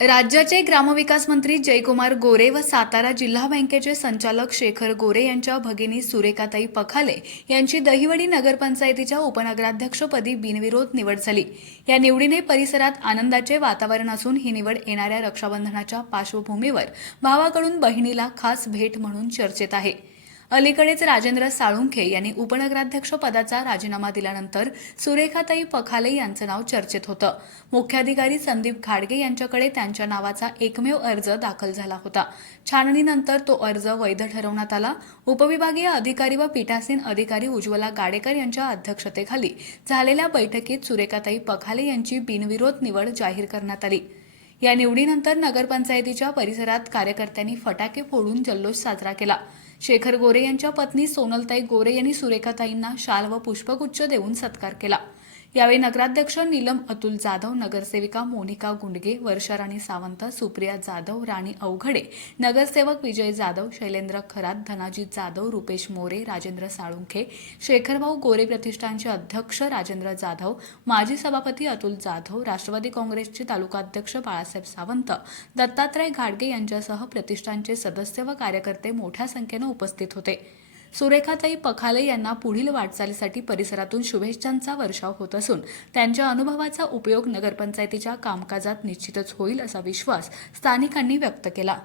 राज्याचे ग्रामविकास मंत्री जयकुमार गोरे व सातारा जिल्हा बँकेचे संचालक शेखर गोरे यांच्या भगिनी सुरेखाताई पखाले यांची दहिवडी नगरपंचायतीच्या उपनगराध्यक्षपदी बिनविरोध निवड झाली। या निवडीने परिसरात आनंदाचे वातावरण असून ही निवड येणाऱ्या रक्षाबंधनाच्या पार्श्वभूमीवर भावाकडून बहिणीला खास भेट म्हणून चर्चेत आहे। अलीकडेच राजेंद्र साळुंखे यांनी उपनगराध्यक्ष पदाचा राजीनामा दिल्यानंतर सुरेखाताई पखाले यांचं नाव चर्चेत होतं। मुख्याधिकारी संदीप घाडगे यांच्याकडे त्यांच्या नावाचा एकमेव अर्ज दाखल झाला होता। छाननीनंतर तो अर्ज वैध ठरवण्यात आला। उपविभागीय अधिकारी व पीठासीन अधिकारी उज्ज्वला गाडेकर यांच्या अध्यक्षतेखाली झालेल्या बैठकीत सुरेखाताई पखाले यांची बिनविरोध निवड जाहीर करण्यात आली। या निवडीनंतर नगरपंचायतीच्या परिसरात कार्यकर्त्यांनी फटाके फोडून जल्लोष साजरा केला। शेखर गोरे यांच्या पत्नी सोनलताई गोरे यांनी सुरेखाताईंना शाल व पुष्पगुच्छ देऊन सत्कार केला। यावेळी नगराध्यक्ष नीलम अतुल जाधव, नगरसेविका मोनिका गुंडगे, वर्षाराणी सावंत, सुप्रिया जाधव, राणी अवघडे, नगरसेवक विजय जाधव, शैलेंद्र खरात, धनाजी जाधव, रुपेश मोरे, राजेंद्र साळुंखे, शेखरभाऊ गोरे प्रतिष्ठानचे अध्यक्ष राजेंद्र जाधव, माजी सभापती अतुल जाधव, राष्ट्रवादी काँग्रेसचे तालुकाध्यक्ष बाळासाहेब सावंत, दत्तात्रय घाडगे यांच्यासह प्रतिष्ठानचे सदस्य व कार्यकर्ते मोठ्या संख्येने उपस्थित होते। सुरेखाताई पखाले यांना पुढील वाटचालीसाठी परिसरातून शुभेच्छांचा वर्षाव होत असून त्यांच्या अनुभवाचा उपयोग नगरपंचायतीच्या कामकाजात निश्चितच होईल असा विश्वास स्थानिकांनी व्यक्त केला।